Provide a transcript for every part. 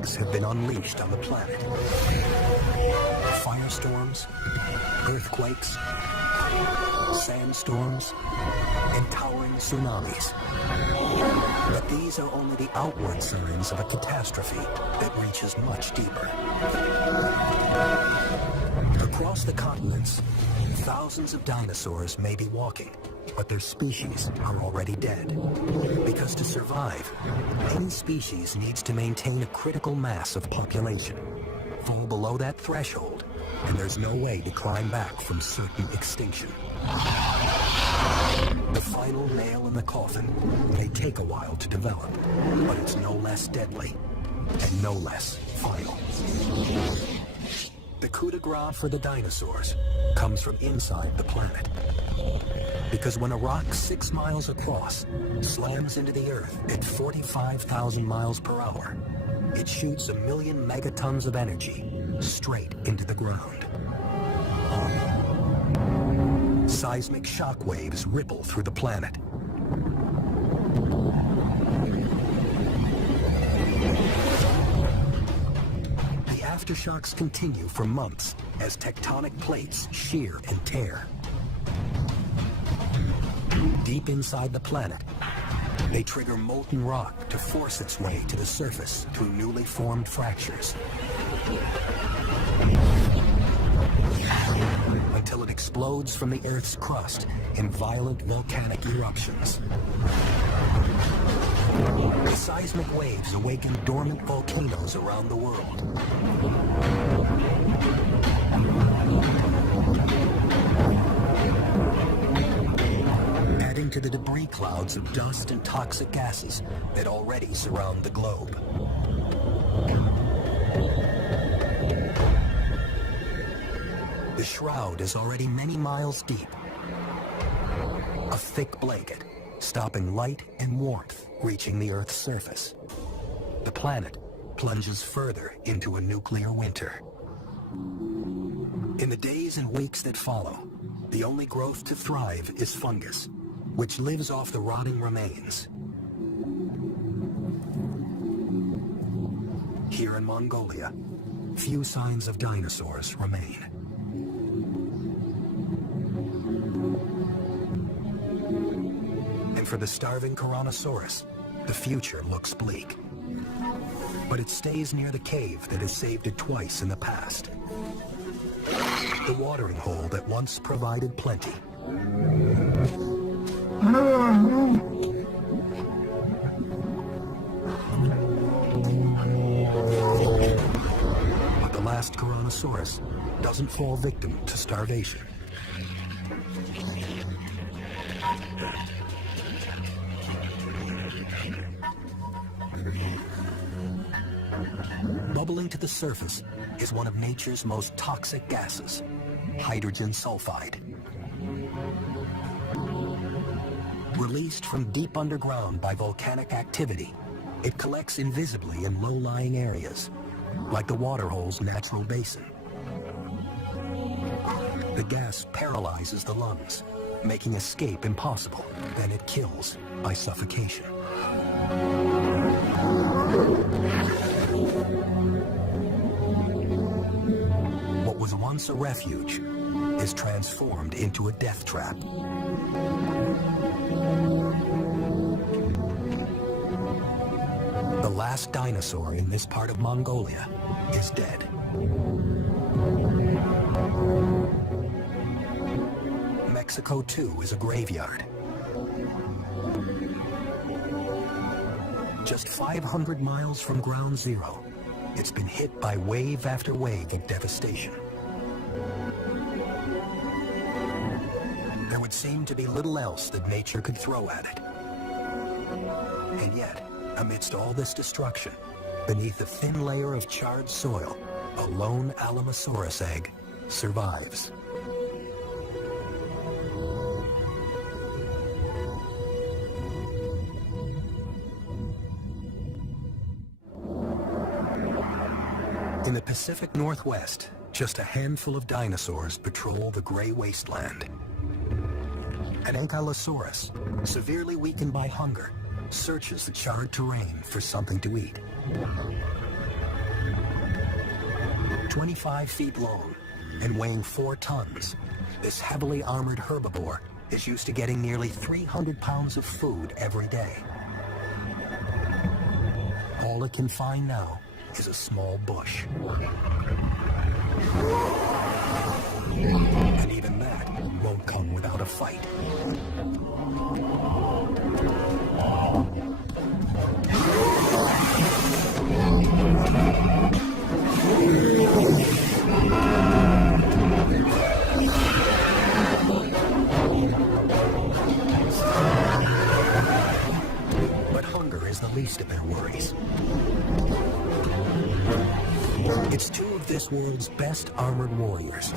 plagues have been unleashed on the planet. Firestorms, earthquakes, sandstorms, and towering tsunamis. But these are only the outward signs of a catastrophe that reaches much deeper. Across the continents, thousands of dinosaurs may be walking, but their species are already dead. Because to survive, any species needs to maintain a critical mass of population. Fall below that threshold, and there's no way to climb back from certain extinction. The final nail in the coffin may take a while to develop, but it's no less deadly and no less final. The coup de grace for the dinosaurs comes from inside the planet. Because when a rock 6 miles across slams into the Earth at 45,000 miles per hour, it shoots 1 million megatons of energy straight into the ground. Seismic shock waves ripple through the planet. The aftershocks continue for months as tectonic plates shear and tear. Deep inside the planet, they trigger molten rock to force its way to the surface through newly formed fractures, until it explodes from the Earth's crust in violent volcanic eruptions. The seismic waves awaken dormant volcanoes around the world. Adding to the debris clouds of dust and toxic gases that already surround the globe. The shroud is already many miles deep. A thick blanket, stopping light and warmth reaching the Earth's surface. The planet plunges further into a nuclear winter. In the days and weeks that follow, the only growth to thrive is fungus, which lives off the rotting remains. Here in Mongolia, few signs of dinosaurs remain. And for the starving Tyrannosaurus, the future looks bleak. But it stays near the cave that has saved it twice in the past. The watering hole that once provided plenty. But the last Tyrannosaurus doesn't fall victim to starvation. Bubbling to the surface is one of nature's most toxic gases, hydrogen sulfide. Released from deep underground by volcanic activity, it collects invisibly in low-lying areas, like the waterhole's natural basin. The gas paralyzes the lungs, making escape impossible. Then it kills by suffocation. What was once a refuge is transformed into a death trap. The last dinosaur in this part of Mongolia is dead. Mexico, too, is a graveyard. Just 500 miles from ground zero, it's been hit by wave after wave of devastation. There would seem to be little else that nature could throw at it. And yet, amidst all this destruction, beneath a thin layer of charred soil, a lone Alamosaurus egg survives. In the Pacific Northwest, just a handful of dinosaurs patrol the gray wasteland. An Ankylosaurus, severely weakened by hunger, searches the charred terrain for something to eat. 25 feet long and weighing 4 tons, this heavily armored herbivore is used to getting nearly 300 pounds of food every day. All it can find now is a small bush. And even that won't come without a fight. But hunger is the least of their worries. It's two of this world's best armored warriors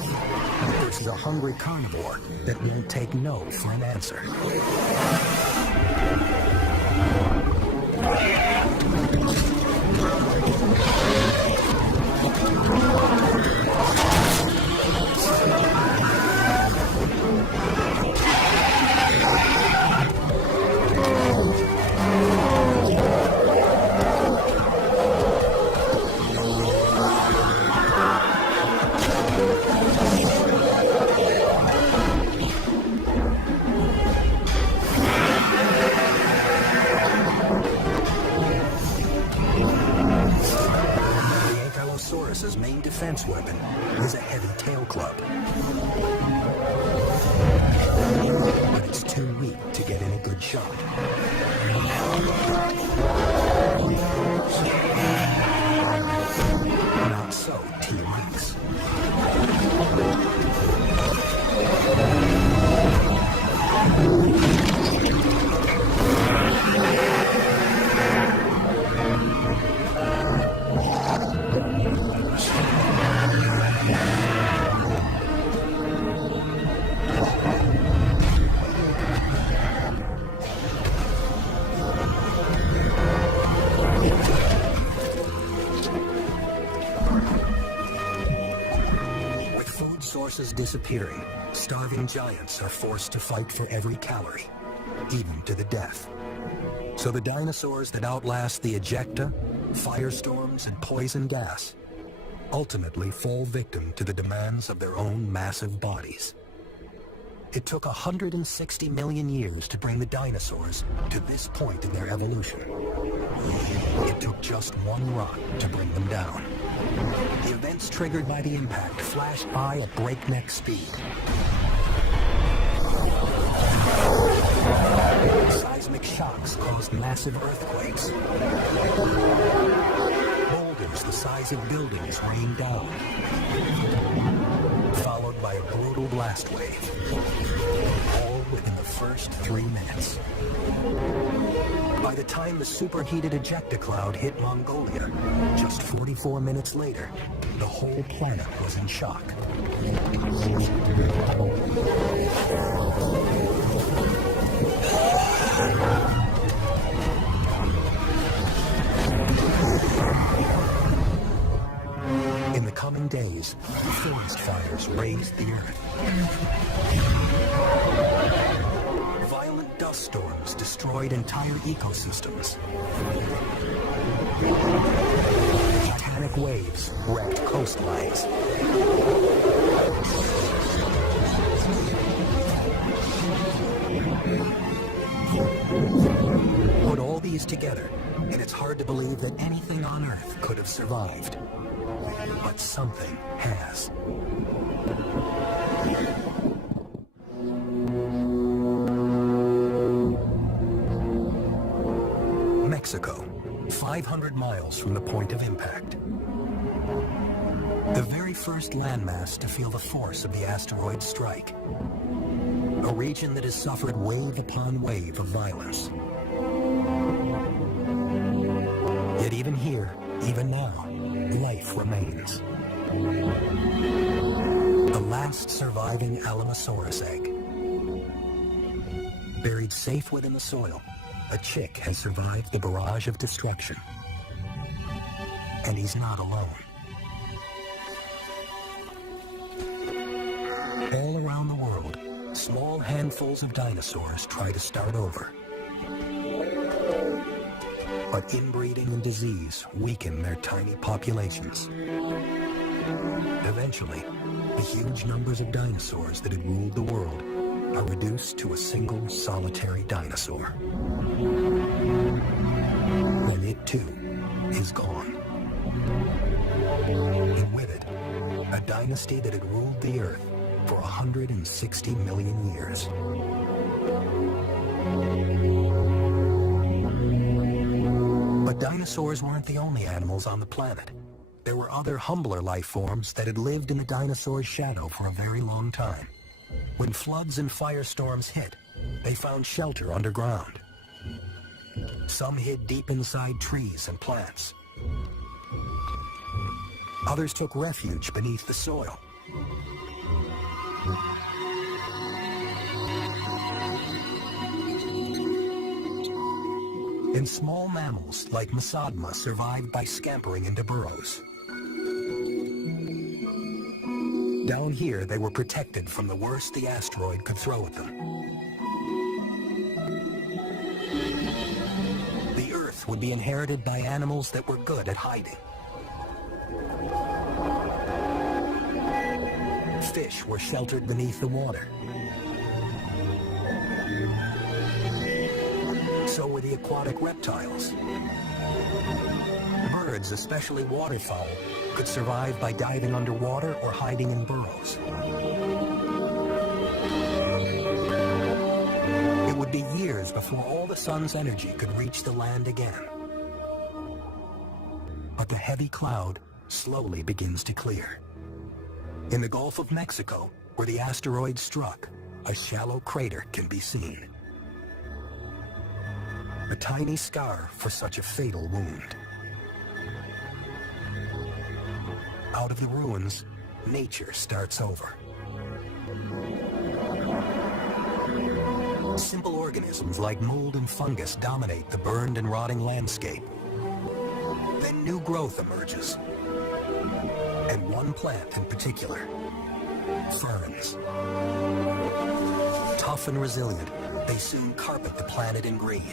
versus a hungry carnivore that won't take no for an answer. His main defense weapon is a heavy tail club. But it's too weak to get in a good shot. Not so T-Rex. Sources disappearing, starving giants are forced to fight for every calorie, even to the death. So the dinosaurs that outlast the ejecta, firestorms, and poison gas ultimately fall victim to the demands of their own massive bodies. It took 160 million years to bring the dinosaurs to this point in their evolution. It took just one rock to bring them down. The events triggered by the impact flashed by at breakneck speed. Seismic shocks caused massive earthquakes. Boulders the size of buildings rained down, followed by a brutal blast wave, all within the first 3 minutes. By the time the superheated ejecta cloud hit Mongolia, just 44 minutes later, the whole planet was in shock. In the coming days, forest fires razed the earth. Violent dust storms destroyed entire ecosystems. Titanic waves wrecked coastlines. Put all these together, and it's hard to believe that anything on Earth could have survived. But something has. Mexico, 500 miles from the point of impact. The very first landmass to feel the force of the asteroid's strike. A region that has suffered wave upon wave of violence. Yet even here, even now, life remains. The last surviving Alamosaurus egg. Buried safe within the soil, a chick has survived the barrage of destruction. And he's not alone. All around the world, small handfuls of dinosaurs try to start over. But inbreeding and disease weaken their tiny populations. Eventually, the huge numbers of dinosaurs that had ruled the world are reduced to a single solitary dinosaur. Then it too is gone. And with it, a dynasty that had ruled the Earth for 160 million years. But dinosaurs weren't the only animals on the planet. There were other humbler life forms that had lived in the dinosaur's shadow for a very long time. When floods and firestorms hit, they found shelter underground. Some hid deep inside trees and plants. Others took refuge beneath the soil. And small mammals like Masodma survived by scampering into burrows. Down here, they were protected from the worst the asteroid could throw at them. The Earth would be inherited by animals that were good at hiding. Fish were sheltered beneath the water. So were the aquatic reptiles. Birds, especially waterfowl, could survive by diving underwater or hiding in burrows. It would be years before all the sun's energy could reach the land again. But the heavy cloud slowly begins to clear. In the Gulf of Mexico, where the asteroid struck, a shallow crater can be seen. A tiny scar for such a fatal wound. Out of the ruins, nature starts over. Simple organisms like mold and fungus dominate the burned and rotting landscape. Then new growth emerges. And one plant in particular, ferns. Tough and resilient, they soon carpet the planet in green.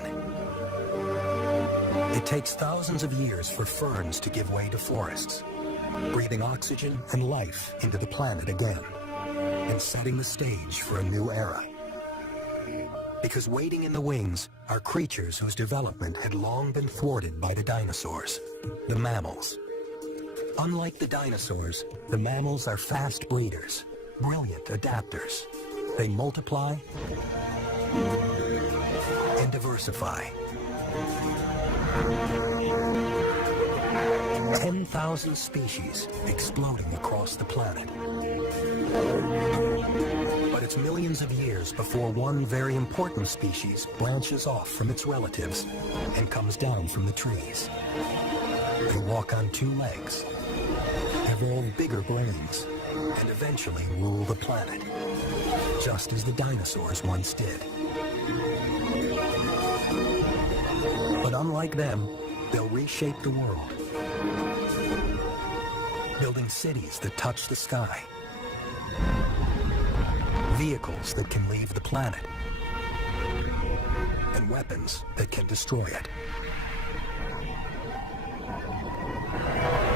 It takes thousands of years for ferns to give way to forests, breathing oxygen and life into the planet again, and setting the stage for a new era. Because waiting in the wings are creatures whose development had long been thwarted by the dinosaurs, the mammals. Unlike the dinosaurs, the mammals are fast breeders, brilliant adapters. They multiply and diversify. 10,000 species exploding across the planet. But it's millions of years before one very important species branches off from its relatives and comes down from the trees. They walk on two legs, evolve bigger brains, and eventually rule the planet, just as the dinosaurs once did. But unlike them, they'll reshape the world, building cities that touch the sky, vehicles that can leave the planet, and weapons that can destroy it.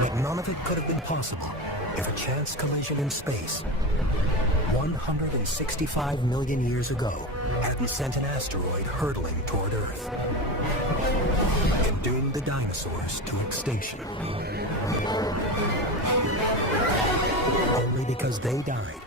But none of it could have been possible if a chance collision in space 165 million years ago hadn't sent an asteroid hurtling toward Earth and doomed the dinosaurs to extinction. Only because they died